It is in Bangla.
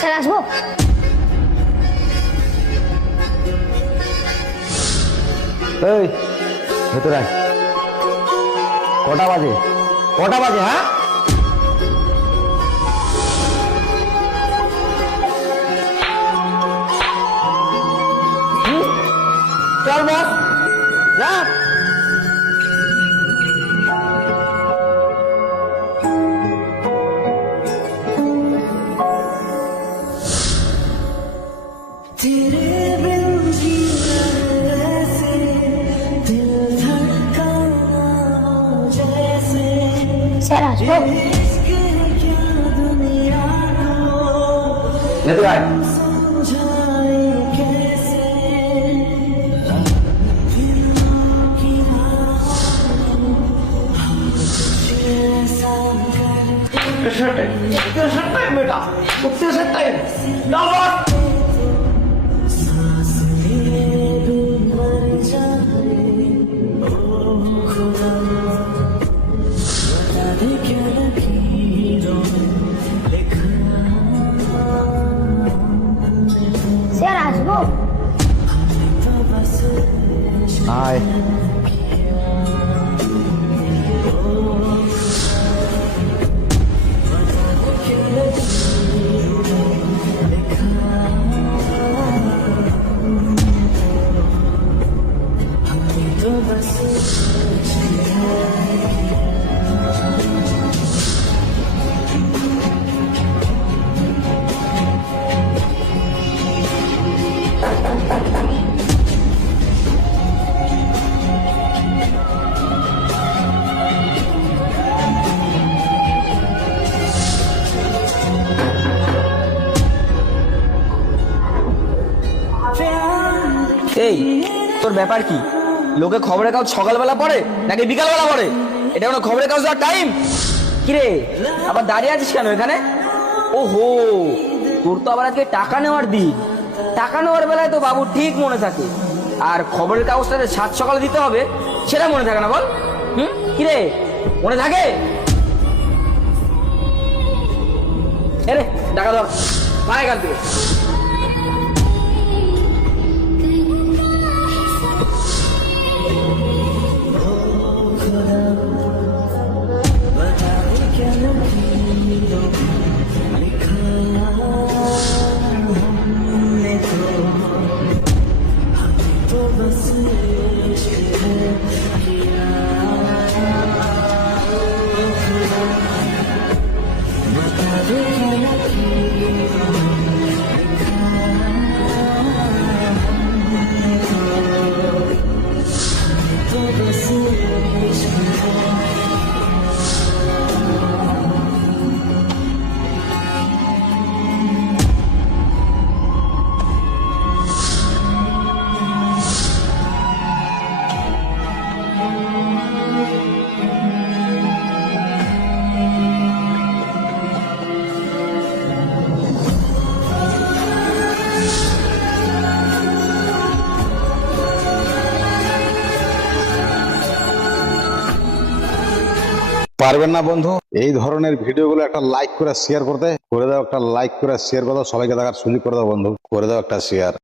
স্যার আসবো? এই ভেতরে আয়। কটা বাজে? কটা বাজে? হ্যাঁ, চল বস যা। স্যার আসবো? ভেতরে আয়। बेटा उठते से टाइम স্যার আসবো? हाय এই তোর ব্যাপার কি? লোকে খবরের কাগজ সকালবেলা পড়ে নাকি বিকালবেলা পড়ে? এটা কোনো খবরের কাগজ দেওয়ার টাইম? কিরে আবার দাঁড়িয়ে আছিস কেন এখানে? ওহো, তোর তো আবার আজকে টাকা নেওয়ার দিন। টাকা নেওয়ার বেলায় তো বাবু ঠিক মনে থাকে, আর খবরের কাগজটাতে সাত সকালে দিতে হবে সেটা মনে থাকে না বল? কিরে মনে থাকে? এরে টাকা ধর, পায় এখান থেকে। পারবেন না বন্ধু এই ধরনের ভিডিওগুলো একটা লাইক করে শেয়ার করতে? করে দাও একটা লাইক করে শেয়ার করে দাও, সবাইকে দেখার সুযোগ করে দাও বন্ধু, করে দাও একটা শেয়ার।